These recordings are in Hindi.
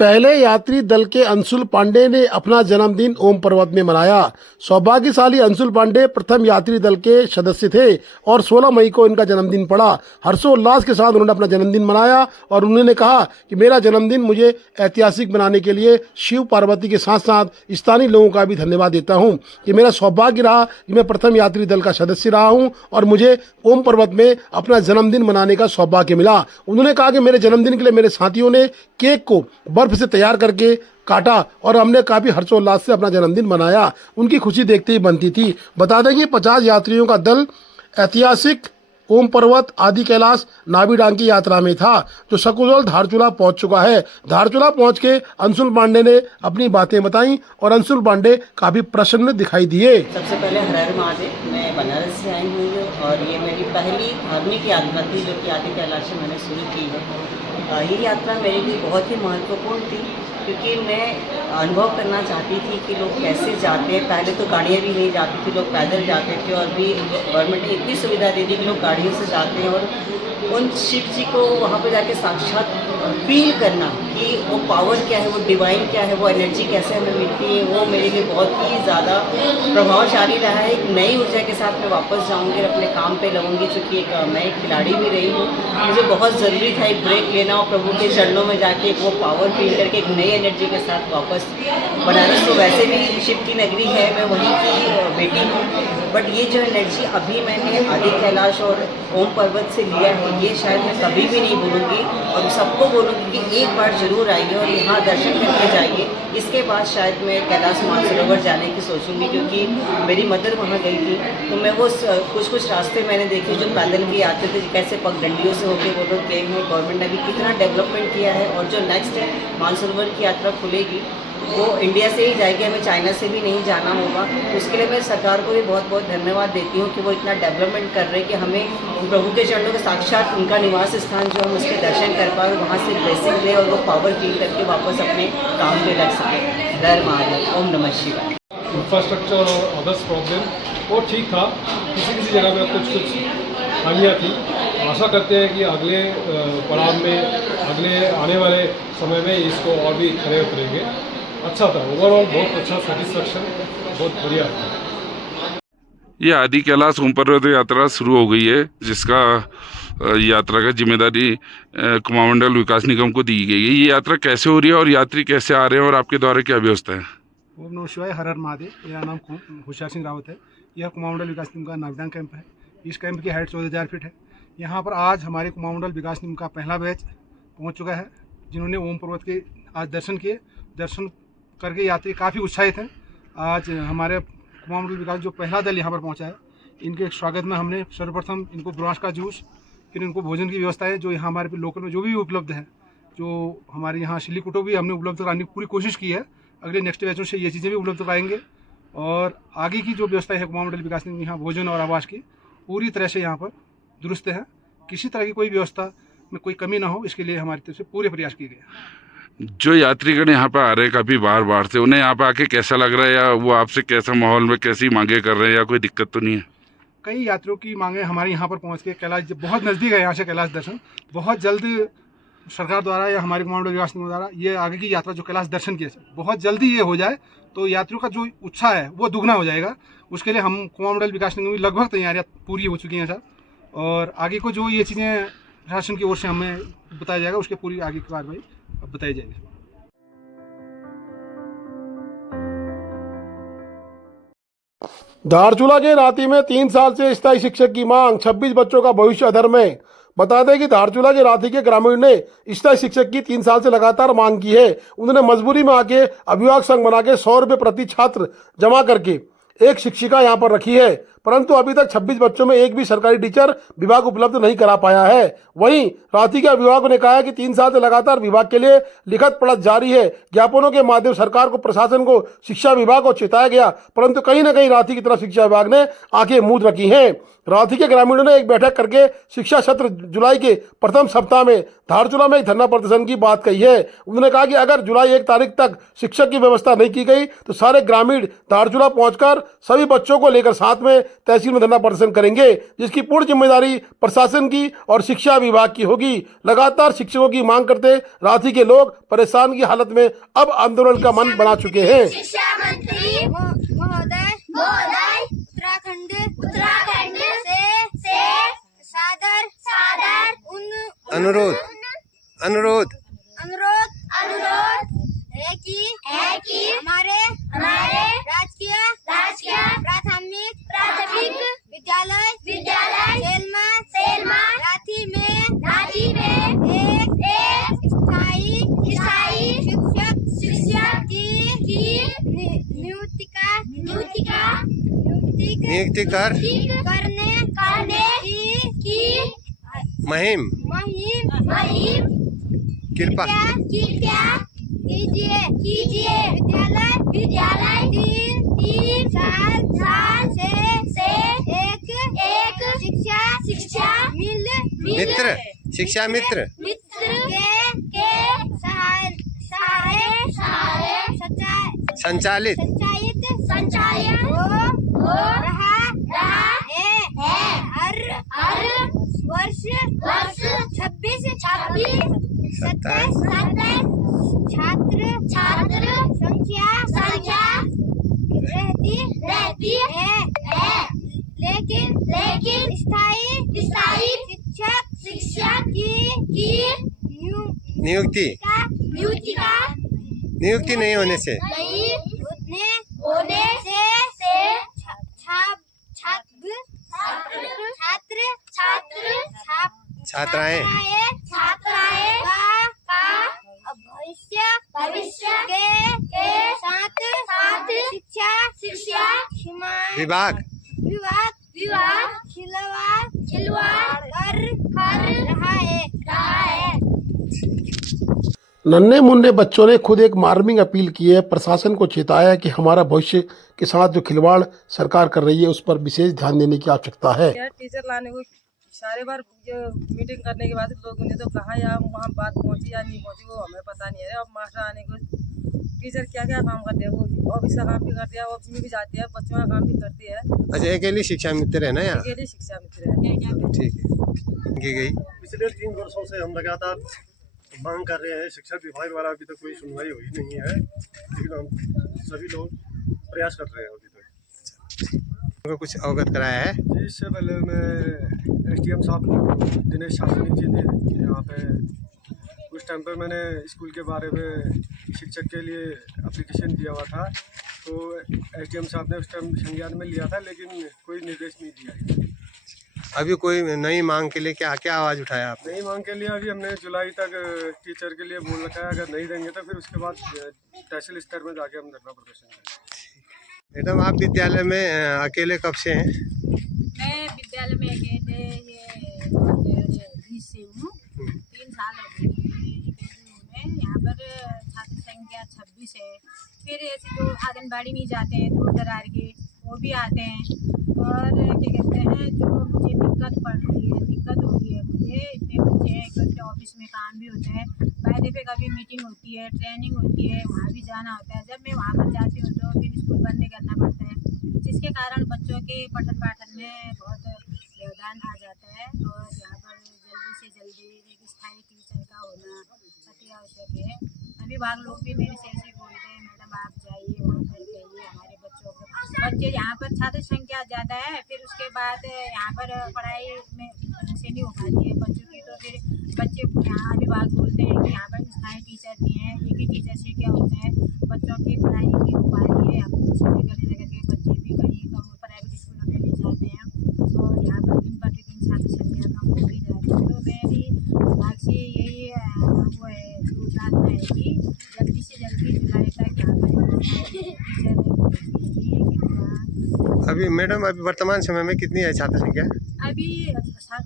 पहले यात्री दल के अंशुल पांडे ने अपना जन्मदिन ओम पर्वत में मनाया। सौभाग्यशाली अंशुल पांडे प्रथम यात्री दल के सदस्य थे और 16 मई को इनका जन्मदिन पड़ा। हर्षोल्लास के साथ उन्होंने अपना जन्मदिन मनाया और उन्होंने कहा कि मेरा जन्मदिन मुझे ऐतिहासिक बनाने के लिए शिव पार्वती के साथ साथ स्थानीय लोगों का भी धन्यवाद देता हूँ कि मेरा सौभाग्य रहा कि मैं प्रथम यात्री दल का सदस्य रहा हूँ और मुझे ओम पर्वत में अपना जन्मदिन मनाने का सौभाग्य मिला। उन्होंने कहा कि मेरे जन्मदिन के लिए मेरे साथियों ने केक को बर्फ से तैयार करके काटा और हमने काफ़ी हर्षोल्लास से अपना जन्मदिन मनाया। उनकी खुशी देखते ही बनती थी। बता दें कि 50 यात्रियों का दल ऐतिहासिक ओम पर्वत आदि कैलाश नाभी डांग की यात्रा में था, जो सकुशल धारचूला पहुंच चुका है। धारचूला पहुंच के अंशुल पांडे ने अपनी बातें बताई और अंशुल पांडे काफ़ी प्रसन्न दिखाई दिए। सबसे पहले हर हर महादेव। मैं बनारस से आई हुई हूँ और ये मेरी पहली धार्मिक यात्रा थी जो कि आदि कैलाश से मैंने शुरू की है। ये यात्रा मेरे लिए बहुत ही महत्वपूर्ण थी क्योंकि मैं अनुभव करना चाहती थी कि लोग कैसे जाते हैं। पहले तो गाड़ियाँ भी नहीं जाती थी, लोग पैदल जाते थे और भी गवर्नमेंट ने इतनी सुविधा दे दी कि लोग गाड़ियों से जाते हैं और उन शिव जी को वहाँ पर जाके साक्षात फील करना कि वो पावर क्या है, वो डिवाइन क्या है, वो एनर्जी कैसे हमें मिलती है, वो मेरे लिए बहुत ही ज़्यादा प्रभावशाली रहा है। एक नई ऊर्जा के साथ मैं वापस जाऊँगी और अपने काम पे लगूँगी। चूँकि मैं एक खिलाड़ी भी रही हूँ, मुझे बहुत ज़रूरी था एक ब्रेक लेना और प्रभु के चरणों में जाके वो पावर फील करके एक नई एनर्जी के साथ वापस। बनारस तो वैसे भी शिव की नगरी है, मैं वहीं की बेटी हूँ, बट ये जो एनर्जी अभी मैंने आदि कैलाश और ओम पर्वत से लिया है, ये शायद मैं कभी भी नहीं भूलूंगी और सबको बोलूँगी कि एक बार ज़रूर आइए और यहाँ दर्शन करके जाइए। इसके बाद शायद मैं कैलाश मानसरोवर जाने की सोचूंगी क्योंकि मेरी मदर वहाँ गई थी, तो मैं वो कुछ रास्ते मैंने देखे जो पैदल भी आते थे, कैसे पगडंडियों से होके वो लोग गए हैं। गवर्नमेंट ने भी कितना डेवलपमेंट किया है और जो नेक्स्ट है मानसरोवर की यात्रा खुलेगी वो इंडिया से ही जाएगी, हमें चाइना से भी नहीं जाना होगा। तो उसके लिए मैं सरकार को भी बहुत बहुत धन्यवाद देती हूँ कि वो इतना डेवलपमेंट कर रहे हैं कि हमें प्रभु के चरणों के साक्षात उनका निवास स्थान जो हम उसके दर्शन कर पाए और वहाँ से ब्लेसिंग ले और वो पावर फील करके वापस अपने काम पे लग सके। हर महादेव, ओम नमः शिवाय। इंफ्रास्ट्रक्चर और अदर्स प्रॉब्लम वो ठीक था, किसी जगह में कुछ खामियाँ थी। आशा करते हैं कि अगले पड़ाव में, अगले आने वाले समय में इसको और भी खरे उतरेंगे। अच्छा था, ओवरऑल बहुत अच्छा, सेटिस्फैक्शन बहुत बढ़िया था। ये आदि कैलाश ओम पर्वत यात्रा शुरू हो गई है, जिसका यात्रा का जिम्मेदारी कुमारमंडल विकास निगम को दी गई है। ये यात्रा कैसे हो रही है और यात्री कैसे आ रहे हैं और आपके द्वारा क्या व्यवस्था है? ओम नमः शिवाय। हर हर महादेव। मेरा नाम होशियार सिंह रावत है। यह कुमारमंडल विकास निगम का नागडांग कैंप है। इस कैंप की हाइट 14,000 फीट है। यहाँ पर आज हमारे कुमारमंडल विकास निगम का पहला बैच पहुँच चुका है, जिन्होंने ओम पर्वत के आज दर्शन किए। दर्शन करके यात्री काफ़ी उत्साहित हैं। आज हमारे कुमारमंडल विकास जो पहला दल यहाँ पर पहुँचा है, इनके स्वागत में हमने सर्वप्रथम इनको ब्रॉन्ज का जूस, फिर इनको भोजन की व्यवस्था है जो यहाँ हमारे लोकल में जो भी उपलब्ध है, जो हमारे यहाँ सिलीकुटो भी हमने उपलब्ध कराने की पूरी कोशिश की है। अगले नेक्स्ट बैचों से ये चीज़ें भी उपलब्ध कराएंगे और आगे की जो व्यवस्था है कुमारमंडल विकास निगम यहाँ भोजन और आवास की पूरी तरह से यहाँ पर दुरुस्त है। किसी तरह की कोई व्यवस्था में कोई कमी ना हो, इसके लिए हमारी तरफ से पूरे प्रयास किए गए। जो यात्रीगण यहाँ पे आ रहे हैं काफ़ी बार से, उन्हें यहाँ पे आके कैसा लग रहा है या वो आपसे कैसा माहौल में कैसी मांगे कर रहे हैं या कोई दिक्कत तो नहीं है? कई यात्रियों की मांगे हमारे यहाँ पर पहुँच के कैलाश बहुत नज़दीक है, यहाँ से कैलाश दर्शन बहुत जल्द सरकार द्वारा या हमारे कुमारमंडल विकास निगम द्वारा ये आगे की यात्रा जो कैलाश दर्शन की बहुत जल्दी ये हो जाए तो यात्रियों का जो उत्साह है वो दुगना हो जाएगा। उसके लिए हम कुमारमंडल विकास निगम की लगभग तैयारियाँ पूरी हो चुकी हैं सर, और आगे को जो ये चीज़ें प्रशासन की ओर से हमें बताया जाएगा उसके पूरी आगे की कार्रवाई बताई जाएगी। धारचूला के राती में 3 साल से स्थायी शिक्षक की मांग, 26 बच्चों का भविष्य अधर में। बता दें कि धारचूला के राती के ग्रामीण ने स्थायी शिक्षक की 3 साल से लगातार मांग की है। उन्होंने मजबूरी में आके अभिभावक संघ बना के 100 रुपये प्रति छात्र जमा करके एक शिक्षिका यहाँ पर रखी है, परंतु अभी तक 26 बच्चों में एक भी सरकारी टीचर विभाग उपलब्ध नहीं करा पाया है। वहीं राती के अभिभावकों ने कहा है कि 3 साल से लगातार विभाग के लिए लिखत पढ़त जारी है। ज्ञापनों के माध्यम सरकार को, प्रशासन को, शिक्षा विभाग को चेताया गया, परंतु कहीं ना कहीं राती की तरफ शिक्षा विभाग ने आंखें मूंद रखी हैं। रांची के ग्रामीणों ने एक बैठक करके शिक्षा सत्र जुलाई के प्रथम सप्ताह में धारचूला में एक धरना प्रदर्शन की बात कही है। उन्होंने कहा कि अगर जुलाई 1 तारीख तक शिक्षक की व्यवस्था नहीं की गई तो सारे ग्रामीण धारचूला पहुंचकर सभी बच्चों को लेकर साथ में तहसील में धरना प्रदर्शन करेंगे, जिसकी पूर्ण जिम्मेदारी प्रशासन की और शिक्षा विभाग की होगी। लगातार शिक्षकों की मांग करते रांची के लोग परेशान की हालत में अब आंदोलन का मन बना चुके हैं। शिक्षा मंत्री महोदय उत्तराखंड से सादर अनुरोध है कि हमारे राजकीय प्राथमिक विद्यालय सेलमा रांची में एक स्थायी शिक्षक की नियुक्ति करने की महिम कृपा कीजिए विद्यालय 3 साल से एक शिक्षा मित्र के सहारे संचालित हो रहा है। हर वर्ष 26 छात्र संख्या रहती है लेकिन स्थायी शिक्षक की नियुक्ति नहीं होने से छात्राएं भविष्य के साथ शिक्षा विभाग खिलवाड़ कर रहा है। नन्हे मुन्ने बच्चों ने खुद एक मार्मिंग अपील की है, प्रशासन को चेताया कि हमारा भविष्य के साथ जो खिलवाड़ सरकार कर रही है उस पर विशेष ध्यान देने की आवश्यकता है। टीचर लाने को सारे बार जो मीटिंग करने के बाद लोगों ने तो कहा या वहाँ बात पहुँची या नहीं पहुँची वो हमें पता नहीं है। अब मास्टर आने को टीचर क्या काम करते हैं, वो ऑफिस का काम भी करते हैं, ऑफिस में भी जाती है, बच्चों का काम भी करती है। अच्छा, अकेली शिक्षा मित्र है ना यहाँ? अकेली शिक्षा मित्र है। ठीक है, की गई। पिछले 3 वर्षों से हम लगातार मांग कर रहे हैं, शिक्षा विभाग द्वारा अभी तक कोई सुनवाई हुई नहीं है, लेकिन हम सभी लोग प्रयास कर रहे हैं अभी तक। कुछ अवगत कराया है जी, इससे पहले मैं SDM साहब दिनेश शासनिक जी थे यहाँ पे, उस टाइम पर मैंने स्कूल के बारे में शिक्षक के लिए एप्लीकेशन दिया हुआ था, तो SDM साहब ने उस टाइम संज्ञान में लिया था, लेकिन कोई निर्देश नहीं दिया। अभी कोई नई मांग के लिए क्या आवाज़ उठाया आप? नई मांग के लिए अभी हमने जुलाई तक टीचर के लिए बोल रखा है, अगर नहीं देंगे तो फिर उसके बाद तहसील स्तर में जाके हम धरना प्रदर्शन करेंगे। मैडम, आप विद्यालय में अकेले कब से हैं? मैं विद्यालय में अकेले ये 20 से हूँ, 3 साल हो गए में। यहाँ पर छात्र संख्या 26 है। फिर ऐसे जो आंगनबाड़ी नहीं जाते हैं दूर दरार के, वो भी आते हैं। और क्या कहते हैं, जो मुझे दिक्कत हो रही है मुझे, इतने बच्चे हैं, एक ऑफिस में काम भी होता है, वायदे पे कभी मीटिंग होती है, ट्रेनिंग होती है, वहाँ भी जाना होता है। जब मैं वहाँ पर जाती हूँ तो फिर स्कूल बंद करना पड़ता है, जिसके कारण बच्चों के पठन पाठन में बहुत व्यवधान आ जाता है। और यहाँ पर जल्दी से जल्दी एक स्थायी टीचर का होना अति आवश्यक है। अभिभावक लोग भी मेरे से ऐसे बोलते हैं, मैडम आप जाइए वहाँ पर कहिए हमारे बच्चों को। बच्चे यहाँ पर छात्र संख्या ज़्यादा है, फिर उसके बाद यहाँ पर पढ़ाई में से नहीं हो पाती है बच्चों की, तो फिर बच्चे यहाँ अभिभावक बोलते हैं कि यहाँ पर स्थायी टीचर नहीं है। एक ही टीचर से क्या होता है, बच्चों की पढ़ाई नहीं हो पा रही है। हम दूसरी जगह ले करके बच्चे भी कहीं प्राइवेट स्कूलों में ले जाते हैं, और यहाँ पर दिन प्रतिदिन छात्र संख्या कम होती जाती है। तो मेरी विभाग से यही वो है प्रार्थना है कि जल्दी से जल्दी जुलाई तक यहाँ पर टीचर। अभी मैडम, अभी वर्तमान समय में कितनी है छात्र संख्या? अभी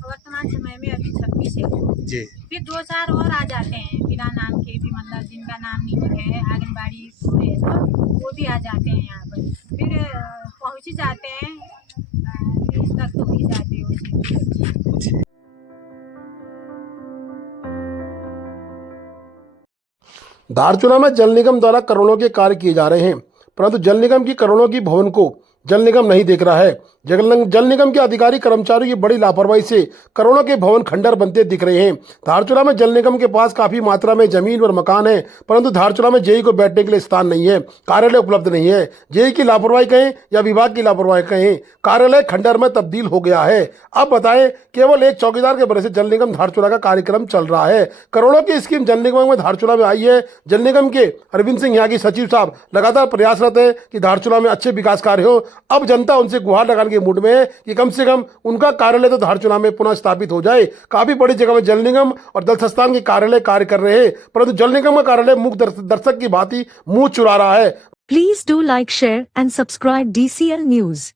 वर्तमान समय में अभी 26 है जी। फिर 2-4 और आ जाते हैं बिना नाम के भी, मतलब जिनका नाम नहीं है, आंगनबाड़ी पूरे तो वो भी आ जाते हैं यहाँ पर। फिर पहुँच ही जाते हैं 20 तक तो ही जाते हैं उसी में। धारचूला में जल निगम द्वारा करोड़ों के कार्य किए जा रहे हैं, परंतु जल निगम की करोड़ों की भवन को जल निगम नहीं देख रहा है। जल निगम के अधिकारी कर्मचारियों की बड़ी लापरवाही से करोड़ों के भवन खंडर बनते दिख रहे हैं। धारचूला में जल निगम के पास काफी मात्रा में जमीन और मकान है, परंतु धारचूला में जेई को बैठने के लिए स्थान नहीं है, कार्यालय उपलब्ध नहीं है। जेई की लापरवाही कहें या विभाग की लापरवाही कहें, कार्यालय खंडर में तब्दील हो गया है। अब बताएं, केवल एक चौकीदार के भरोसे जल निगम धारचूला का कार्यक्रम चल रहा है। करोड़ों की स्कीम जल निगम में धारचूला में आई है। जल निगम के अरविंद सिंह यहाँ की सचिव साहब लगातार प्रयासरत है कि धारचूला में अच्छे विकास कार्य हो। अब जनता उनसे गुहार लगाने के मूड में है कि कम से कम उनका कार्यालय तो धारचूला में पुनः स्थापित हो जाए। काफी बड़ी जगह में जल निगम और जल संस्थान के कार्यालय कार्य कर रहे हैं, परंतु जल निगम का कार्यालय मूक दर्शक की भांति मुंह चुरा रहा है। Please do like, share and subscribe DCL News.